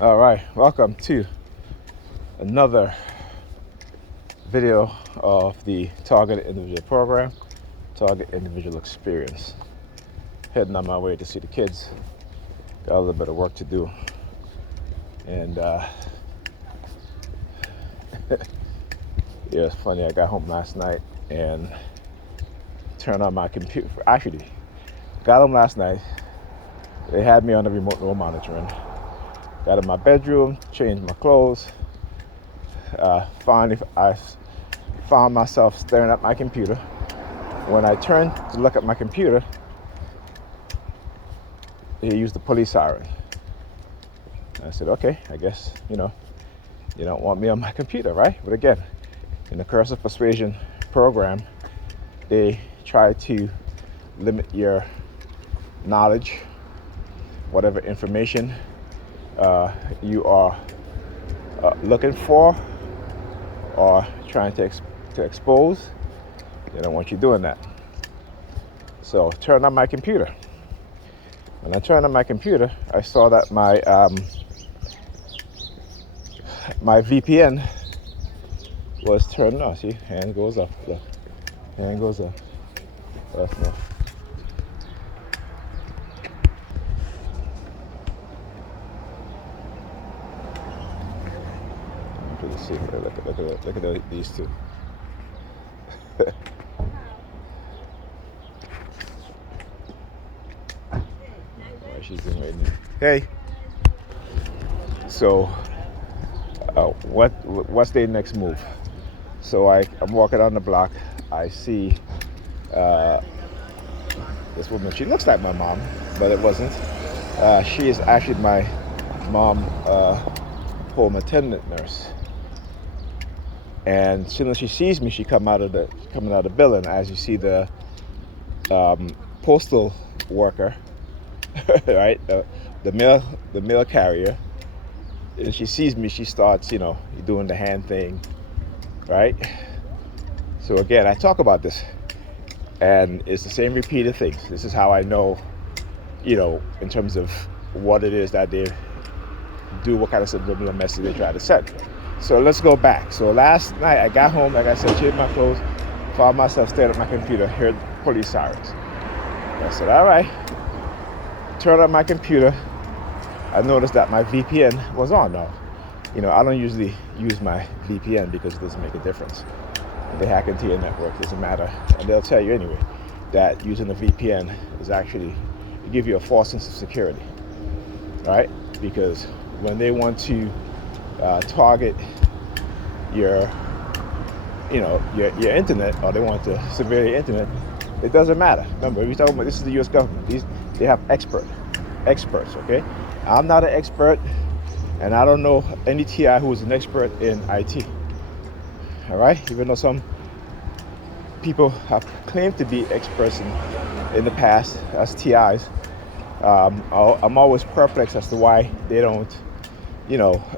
All right, welcome to another video of the Target Individual Program, Target Individual Experience. Heading on my way to see the kids. Got a little bit of work to do. And yeah, it's funny, I got home last night and turned on my computer. Actually, got home last night. They had me on the remote monitoring. Got in my bedroom, changed my clothes. Finally, I found myself staring at my computer. When I turned to look at my computer, he used the police siren. I said, okay, I guess, you don't want me on my computer, right? But again, in the Curse of Persuasion program, they try to limit your knowledge, whatever information you are looking for or trying to expose. They don't want you doing that. So turn on my computer. When I turned on my computer, I saw that my VPN was turned on. See, hand goes up. Look, hand goes up. That's enough. Let's see. Look at these two. She's doing right now. Hey. So, what's their next move? So I'm walking on the block. I see this woman. She looks like my mom, but it wasn't. She is actually my mom, home attendant nurse. And as soon as she sees me, she coming out of the building. As you see, the postal worker, right, the mail carrier. And she sees me, she starts, doing the hand thing, right? So again, I talk about this, and it's the same repeated things. This is how I know, in terms of what it is that they do, what kind of subliminal message they try to send. So let's go back. So last night I got home, like I said, changed my clothes, found myself staring at my computer, heard police sirens. I said, all right, turn on my computer. I noticed that my VPN was on now. I don't usually use my VPN because it doesn't make a difference. If they hack into your network, it doesn't matter. And they'll tell you anyway that using a VPN is actually give you a false sense of security, right? Because when they want to target your internet, or they want to surveil your internet, it doesn't matter. Remember, we're talking about this is the U.S. government. They have experts, okay? I'm not an expert, and I don't know any TI who is an expert in IT. All right, even though some people have claimed to be experts in the past as TIs, I'm always perplexed as to why they don't,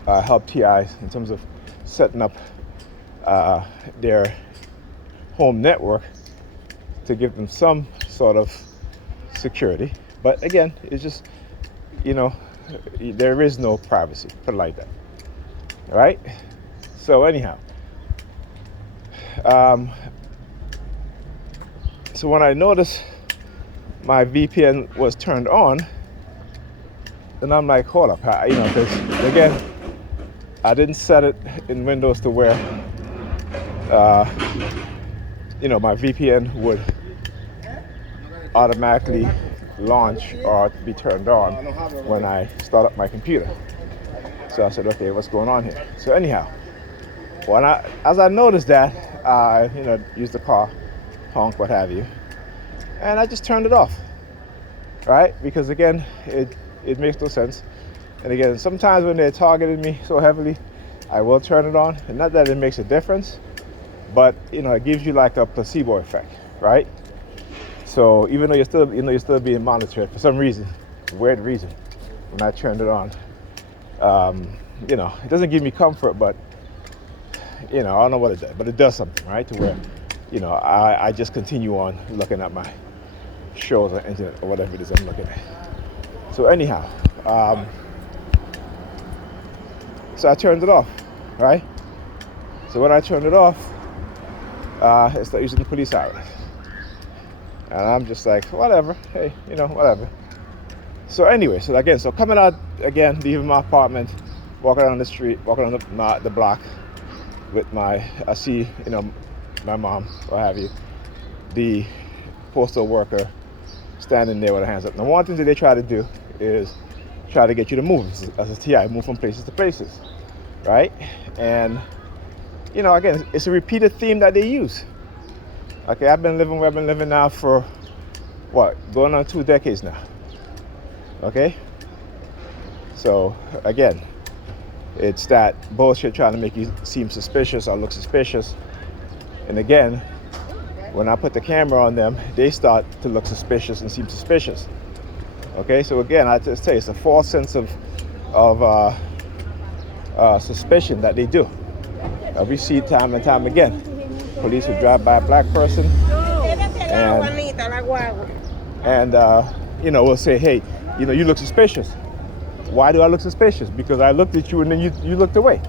help TIs in terms of setting up their home network to give them some sort of security. But again, it's just, there is no privacy, put it like that. All right? So anyhow, so when I noticed my VPN was turned on, then I'm like, hold up, because again, I didn't set it in Windows to where, my VPN would automatically launch or be turned on when I start up my computer. So I said, okay, what's going on here? So anyhow, as I noticed that, I used the car, honk, what have you, and I just turned it off, right? Because again, it makes no sense. And again, sometimes when they're targeting me so heavily, I will turn it on, and not that it makes a difference, but it gives you like a placebo effect, right? So even though you're still being monitored for some reason, weird reason, when I turned it on, it doesn't give me comfort, but I don't know what it does, but it does something, right? To where, I just continue on looking at my shows on the internet or whatever it is I'm looking at. So anyhow, So I turned it off, right? So when I turned it off, it started using the police siren. And I'm just like, whatever, hey, whatever. So anyway, so coming out again, leaving my apartment, walking down the street, walking on the block with I see, my mom, what have you, the postal worker standing there with her hands up. Now, one thing that they try to do is try to get you to move as a TI, move from places to places, right? And, again, it's a repeated theme that they use. Okay, I've been living where I've been living now for, going on 2 decades now. Okay? So, again, it's that bullshit trying to make you seem suspicious or look suspicious. And again, when I put the camera on them, they start to look suspicious and seem suspicious. Okay, so again, I just tell you, it's a false sense of suspicion that they do. We see it time and time again. Police would drive by a black person and we'll say, hey, you look suspicious. Why do I look suspicious? Because I looked at you and then you looked away,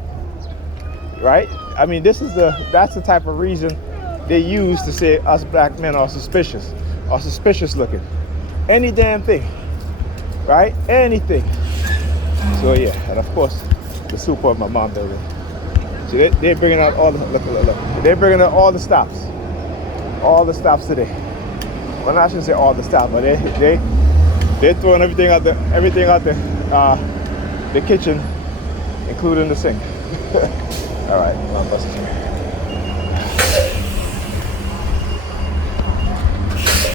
right? I mean, that's the type of reason they use to say us black men are suspicious looking. Any damn thing, right? Anything. So yeah, and of course, the super of my mom building. So they're bringing out all the, look. They're bringing out all the stops today. Well, I shouldn't say all the stops, but they're throwing everything out the kitchen, including the sink. All right, I'm busting.